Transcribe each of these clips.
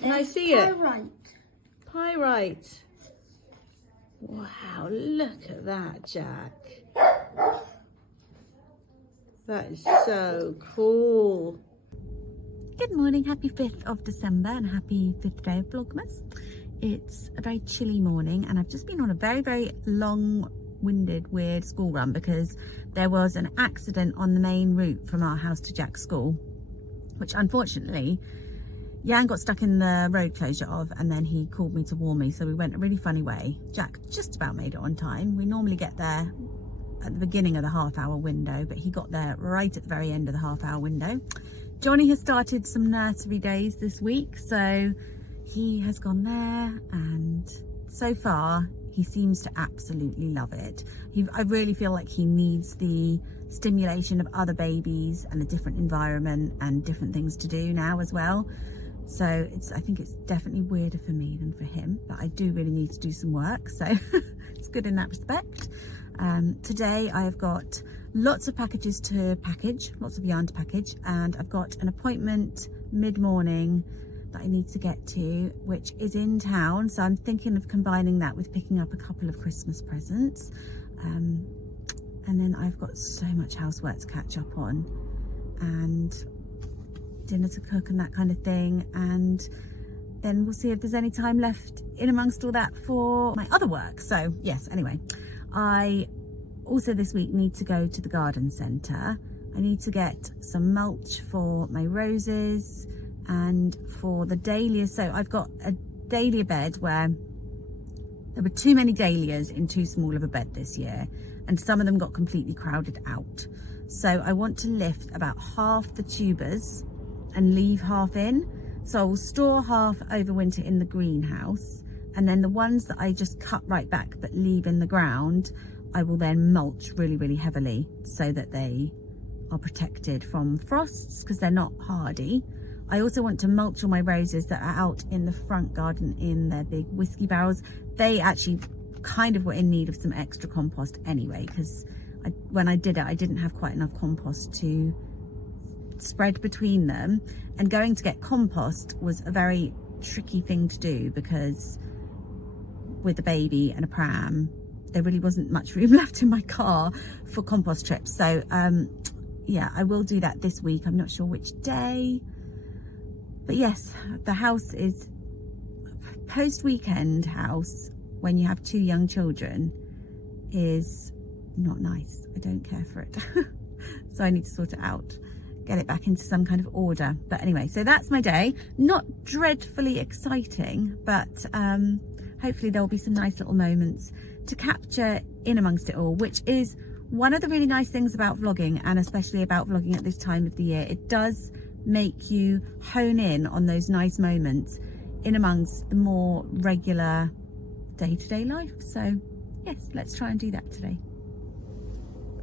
Can I see it? Pyrite. Pyrite. Wow, look at that, Jack. That is so cool. Good morning, happy 5th of December and happy 5th day of Vlogmas. It's a very chilly morning and I've just been on a very long-winded, weird school run because there was an accident on the main route from our house to Jack's school, which unfortunately Jan got stuck in the road closure of, and then he called me to warn me, so we went a really funny way. Jack just about made it on time. We normally get there at the beginning of the half-hour window, but he got there right at the very end of the half-hour window. Johnny has started some nursery days this week, so he has gone there, and so far he seems to absolutely love it. I really feel like he needs the stimulation of other babies and a different environment and different things to do now as well. So I think it's definitely weirder for me than for him, but I do really need to do some work, so it's good in that respect. Today I have got lots of packages to package, lots of yarn to package, and I've got an appointment mid-morning that I need to get to, which is in town, so I'm thinking of combining that with picking up a couple of Christmas presents. And then I've got so much housework to catch up on, and dinner to cook and that kind of thing, and then we'll see if there's any time left in amongst all that for my other work. So yes, anyway, I also this week need to go to the garden centre. I need to get some mulch for my roses and for the dahlias. So I've got a dahlia bed where there were too many dahlias in too small of a bed this year, and some of them got completely crowded out. So I want to lift about half the tubers and leave half in. So I will store half over winter in the greenhouse, and then the ones that I just cut right back but leave in the ground, I will then mulch really heavily so that they are protected from frosts because they're not hardy. I also want to mulch all my roses that are out in the front garden in their big whiskey barrels. They actually kind of were in need of some extra compost anyway, because when I did it, I didn't have quite enough compost to spread between them, and going to get compost was a very tricky thing to do because with a baby and a pram there really wasn't much room left in my car for compost trips. So yeah, I will do that this week. I'm not sure which day, but yes, the house is post-weekend house when you have 2 young children is not nice. I don't care for it. So I need to sort it out, get it back into some kind of order. But anyway, so that's my day. Not dreadfully exciting, but hopefully there'll be some nice little moments to capture in amongst it all, which is one of the really nice things about vlogging, and especially about vlogging at this time of the year. It does make you hone in on those nice moments in amongst the more regular day-to-day life. So yes, let's try and do that today.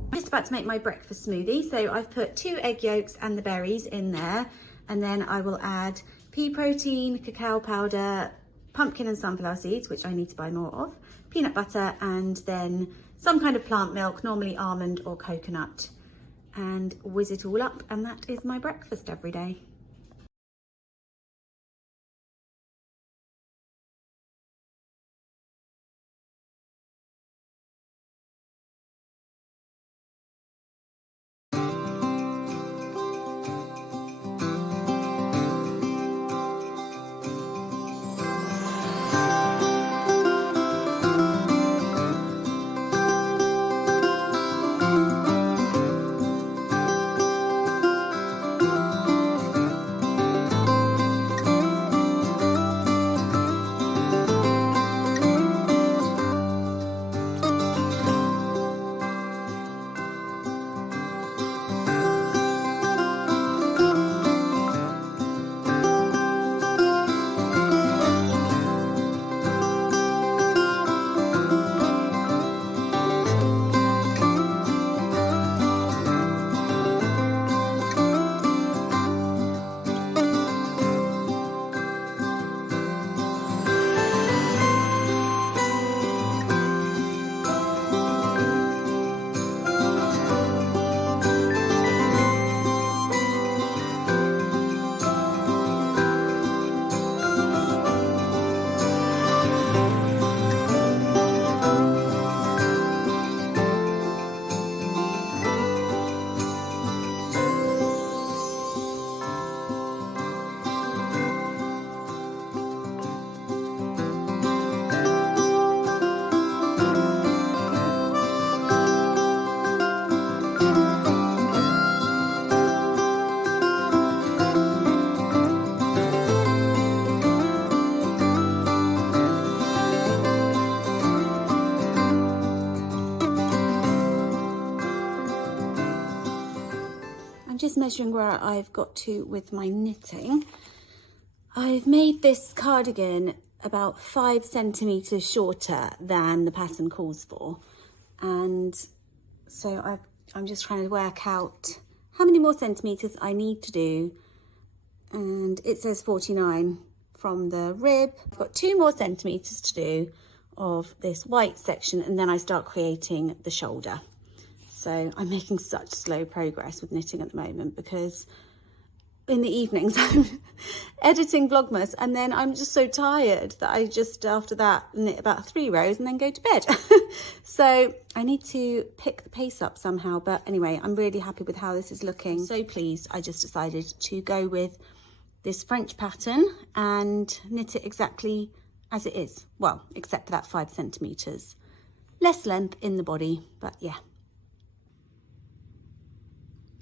I'm just about to make my breakfast smoothie. So I've put 2 egg yolks and the berries in there, and then I will add pea protein, cacao powder, pumpkin and sunflower seeds, which I need to buy more of, peanut butter, and then some kind of plant milk, normally almond or coconut, and whiz it all up, and that is my breakfast every day. measuring where I've got to with my knitting. I've made this cardigan about 5 centimetres shorter than the pattern calls for. And so I'm just trying to work out how many more centimetres I need to do. And it says 49 from the rib. I've got 2 more centimetres to do of this white section, and then I start creating the shoulder. So I'm making such slow progress with knitting at the moment because in the evenings I'm editing Vlogmas, and then I'm just so tired that I just after that knit about 3 rows and then go to bed. So I need to pick the pace up somehow, but anyway, I'm really happy with how this is looking. So pleased, I just decided to go with this French pattern and knit it exactly as it is. Well, except for that 5 centimetres less length in the body, but yeah.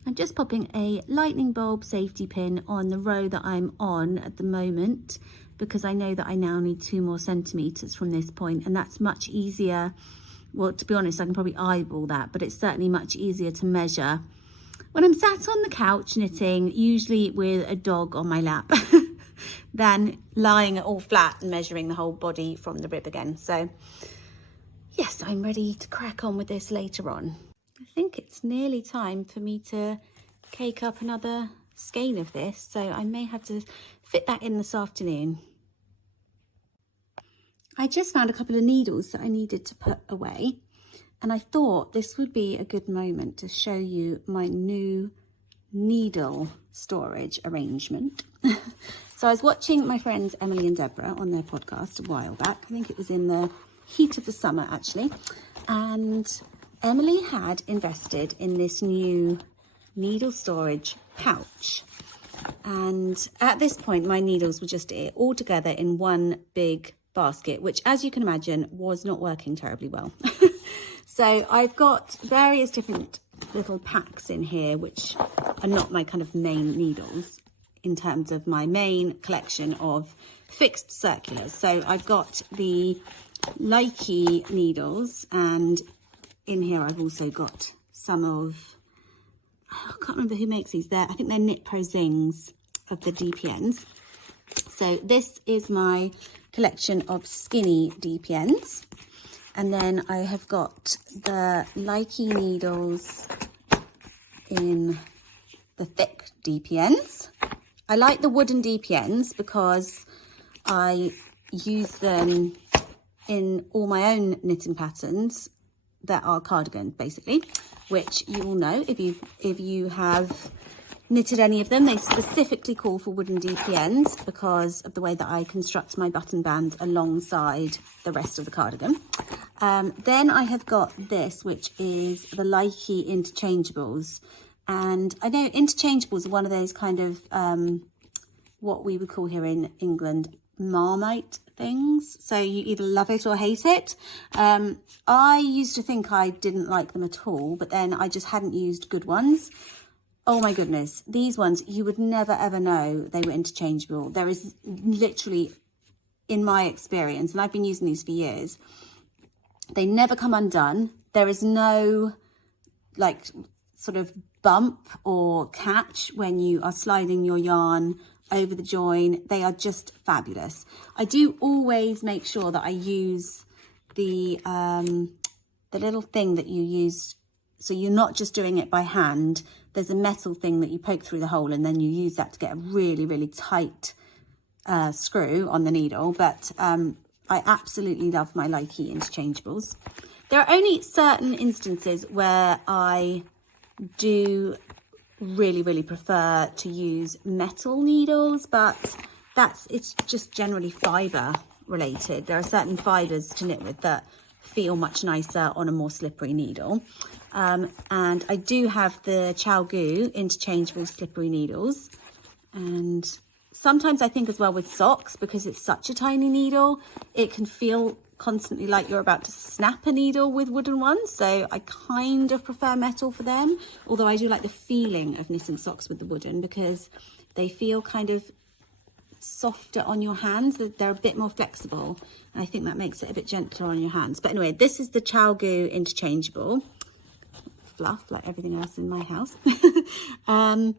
I'm just popping a lightning bulb safety pin on the row that I'm on at the moment, because I know that I now need 2 more centimetres from this point, and that's much easier. Well, to be honest, I can probably eyeball that, but it's certainly much easier to measure when I'm sat on the couch knitting, usually with a dog on my lap, than lying all flat and measuring the whole body from the rib again. So yes, I'm ready to crack on with this later on. I think it's nearly time for me to cake up another skein of this, so I may have to fit that in this afternoon. I just found a couple of needles that I needed to put away, and I thought this would be a good moment to show you my new needle storage arrangement. So I was watching my friends Emily and Deborah on their podcast a while back. I think it was in the heat of the summer actually, and Emily had invested in this new needle storage pouch, and at this point my needles were just all together in one big basket, which, as you can imagine, was not working terribly well. So I've got various different little packs in here which are not my kind of main needles in terms of my main collection of fixed circulars. So I've got the Likey needles, and in here I've also got some of, I can't remember who makes these. I think they're Knit Pro Zings of the DPNs. So this is my collection of skinny DPNs. And then I have got the Likey needles in the thick DPNs. I like the wooden DPNs because I use them in all my own knitting patterns that are cardigans, basically, which you all know if you have knitted any of them. They specifically call for wooden DPNs because of the way that I construct my button band alongside the rest of the cardigan. Then I have got this, which is the Likey interchangeables, and I know interchangeables are one of those kind of what we would call here in England Marmite things, so you either love it or hate it. I used to think I didn't like them at all, but then I just hadn't used good ones. Oh my goodness, these ones, you would never ever know they were interchangeable. There is literally, in my experience, and I've been using these for years, they never come undone. There is no like sort of bump or catch when you are sliding your yarn over the join. They are just fabulous. I do always make sure that I use the little thing that you use, so you're not just doing it by hand. There's a metal thing that you poke through the hole, and then you use that to get a really, really tight screw on the needle. But I absolutely love my Likey interchangeables. There are only certain instances where I do really, really prefer to use metal needles, but it's just generally fibre related. There are certain fibres to knit with that feel much nicer on a more slippery needle. And I do have the ChiaoGoo interchangeable slippery needles, and sometimes I think as well with socks, because it's such a tiny needle, it can feel constantly like you're about to snap a needle with wooden ones. So I kind of prefer metal for them, although I do like the feeling of knitting socks with the wooden because they feel kind of softer on your hands. They're a bit more flexible, and I think that makes it a bit gentler on your hands. But anyway, this is the ChiaoGoo interchangeable. fluff like everything else in my house. And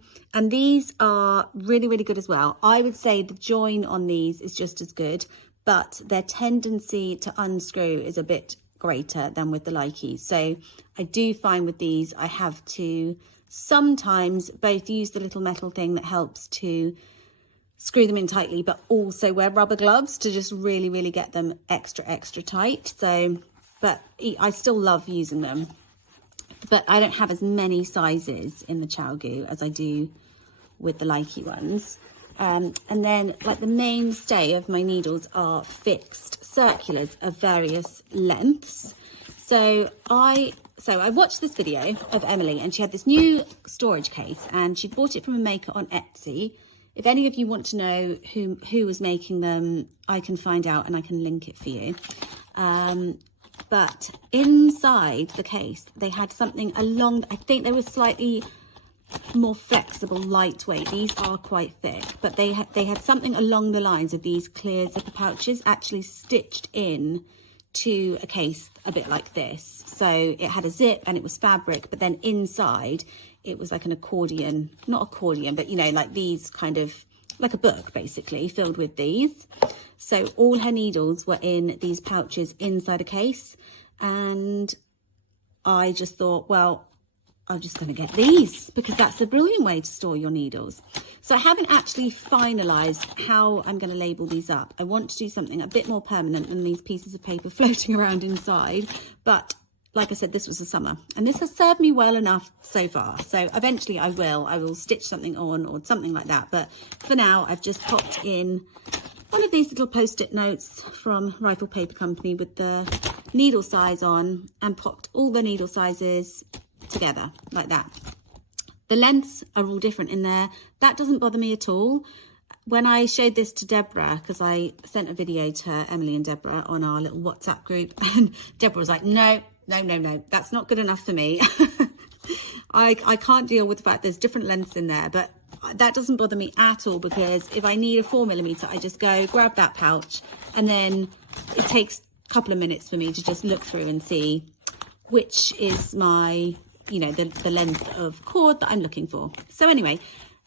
these are really, really good as well. I would say the join on these is just as good, but their tendency to unscrew is a bit greater than with the Likes. So I do find with these, I have to sometimes both use the little metal thing that helps to screw them in tightly, but also wear rubber gloves to just really, really get them extra tight. So, but I still love using them, but I don't have as many sizes in the ChowGoo as I do with the Likey ones. And then like the mainstay of my needles are fixed circulars of various lengths. So I watched this video of Emily, and she had this new storage case, and she bought it from a maker on Etsy. If any of you want to know who was making them, I can find out and I can link it for you. But inside the case, they had something along, I think they were slightly more flexible, lightweight. These are quite thick, but they had something along the lines of these clear zipper pouches actually stitched in to a case a bit like this. So it had a zip and it was fabric, but then inside it was like an accordion, not accordion, but you know, like these kind of, like a book basically filled with these. So all her needles were in these pouches inside a case, and I just thought, well, I'm just going to get these because that's a brilliant way to store your needles. So I haven't actually finalised how I'm going to label these up. I want to do something a bit more permanent than these pieces of paper floating around inside, but like I said, this was the summer and this has served me well enough so far. So eventually I will stitch something on or something like that. But for now, I've just popped in one of these little post-it notes from Rifle Paper Company with the needle size on, and popped all the needle sizes together like that. The lengths are all different in there. That doesn't bother me at all. When I showed this to Deborah, because I sent a video to Emily and Deborah on our little WhatsApp group, and Deborah was like, no, that's not good enough for me. I can't deal with the fact there's different lengths in there, but that doesn't bother me at all, because if I need a 4mm, I just go grab that pouch, and then it takes a couple of minutes for me to just look through and see which is my, you know, the length of cord that I'm looking for. So anyway,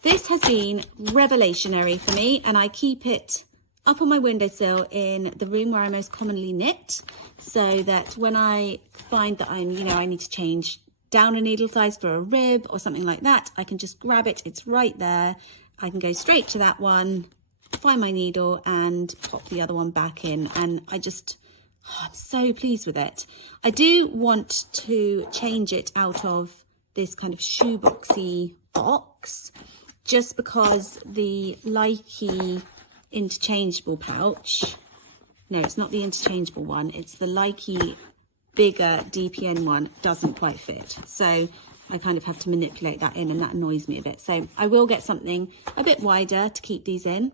this has been revelationary for me, and I keep it up on my windowsill in the room where I most commonly knit, so that when I find that I'm, you know, I need to change down a needle size for a rib or something like that, I can just grab it. It's right there. I can go straight to that one, find my needle and pop the other one back in. And I'm so pleased with it. I do want to change it out of this kind of shoeboxy box, just because the Likey interchangeable pouch, no, it's not the interchangeable one, it's the Likey bigger DPN one, doesn't quite fit. So I kind of have to manipulate that in, and that annoys me a bit. So I will get something a bit wider to keep these in,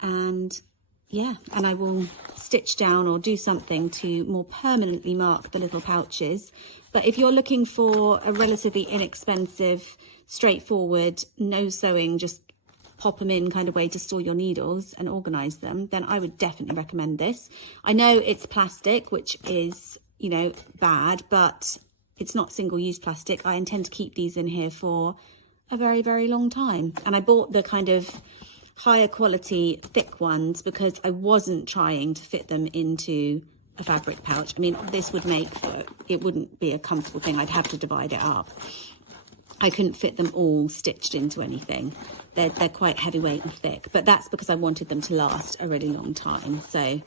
and yeah, and I will stitch down or do something to more permanently mark the little pouches. But if you're looking for a relatively inexpensive, straightforward, no sewing, just pop them in kind of way to store your needles and organize them, then I would definitely recommend this. I know it's plastic, which is, you know, bad, but it's not single-use plastic. I intend to keep these in here for a very, very long time. And I bought the kind of higher quality thick ones because I wasn't trying to fit them into a fabric pouch. I mean, this would make it wouldn't be a comfortable thing. I'd have to divide it up. I couldn't fit them all stitched into anything. They're quite heavyweight and thick, but that's because I wanted them to last a really long time. So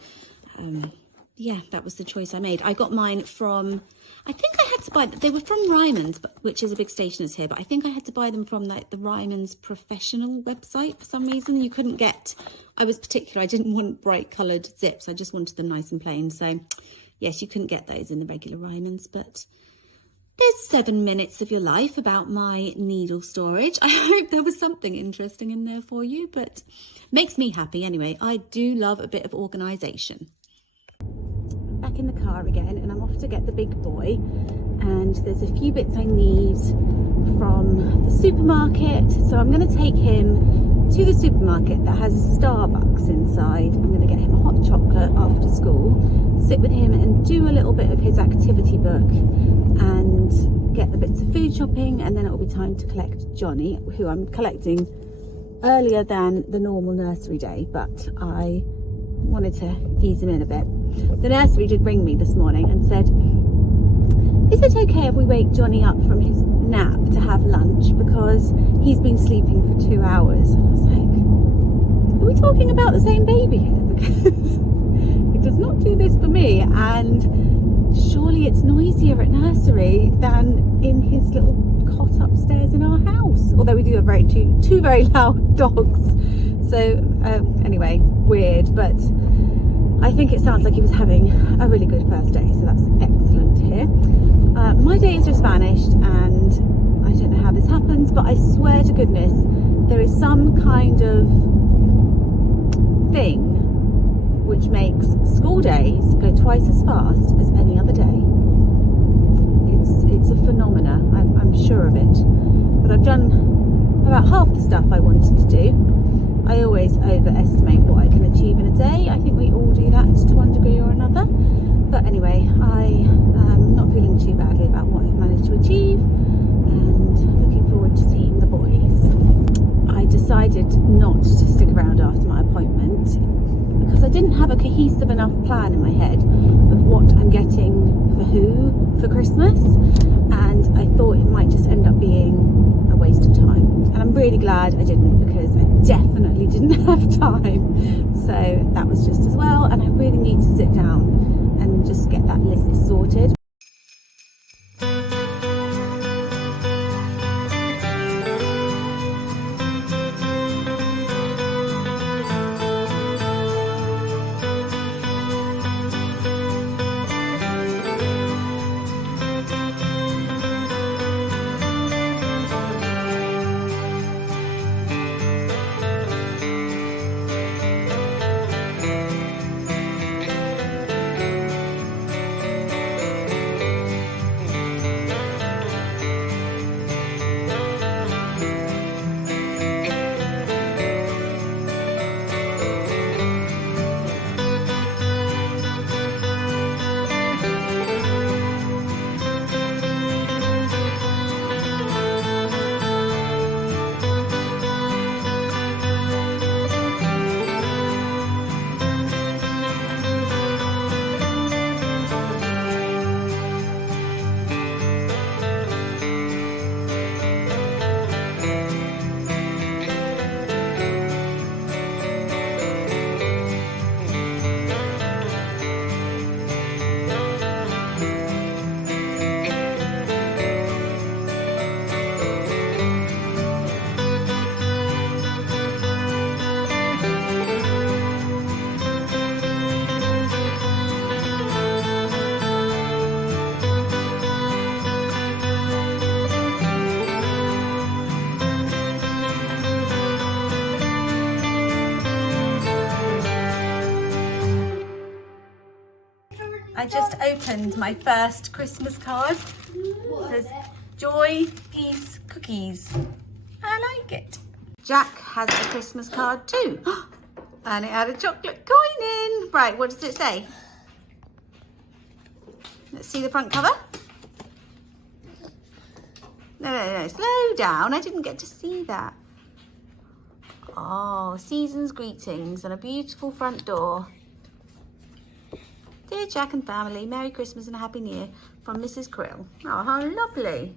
yeah, that was the choice I made. I got mine from, I think I had to buy, they were from Ryman's, which is a big stationer's here, but I think I had to buy them from like the Ryman's professional website for some reason. You couldn't get, I was particular, I didn't want bright coloured zips. I just wanted them nice and plain. So yes, you couldn't get those in the regular Ryman's, but there's 7 minutes of your life about my needle storage. I hope there was something interesting in there for you, but makes me happy anyway. I do love a bit of organisation. Back in the car again, and I'm off to get the big boy, and there's a few bits I need from the supermarket, so I'm going to take him to the supermarket that has a Starbucks inside. I'm going to get him a hot chocolate after school, sit with him and do a little bit of his activity book and get the bits of food shopping, and then it will be time to collect Johnny, who I'm collecting earlier than the normal nursery day, but I wanted to ease him in a bit. The nursery did ring me this morning and said, is it okay if we wake Johnny up from his nap to have lunch, because he's been sleeping for 2 hours? And I was like, are we talking about the same baby here? Because it does not do this for me, and surely it's noisier at nursery than in his little cot upstairs in our house, although we do have two very loud dogs. So anyway, weird, but I think it sounds like he was having a really good first day, so that's excellent to hear. My day has just vanished, and I don't know how this happens, but I swear to goodness there is some kind of thing which makes school days go twice as fast as any other day. It's a phenomena, I'm sure of it. But I've done about half the stuff I wanted to do. I always overestimate what I can achieve in a day. I think we all do that to one degree or another. But anyway, I am not feeling too badly about what I've managed to achieve, and looking forward to seeing the boys. I decided not to stick around after my appointment because I didn't have a cohesive enough plan in my head of what I'm getting for who for Christmas, and I thought it might just end up being a waste of time. And I'm really glad I didn't, because I definitely didn't have time. So that was just as well, and I really need to sit down and just get that list sorted. I just opened my first Christmas card. It says Joy, Peace, Cookies. I like it. Jack has a Christmas card too. And it had a chocolate coin in. Right, what does it say? Let's see the front cover. No, slow down. I didn't get to see that. Oh, season's greetings and a beautiful front door. Dear Jack and family, Merry Christmas and a Happy New Year from Mrs. Krill. Oh, how lovely.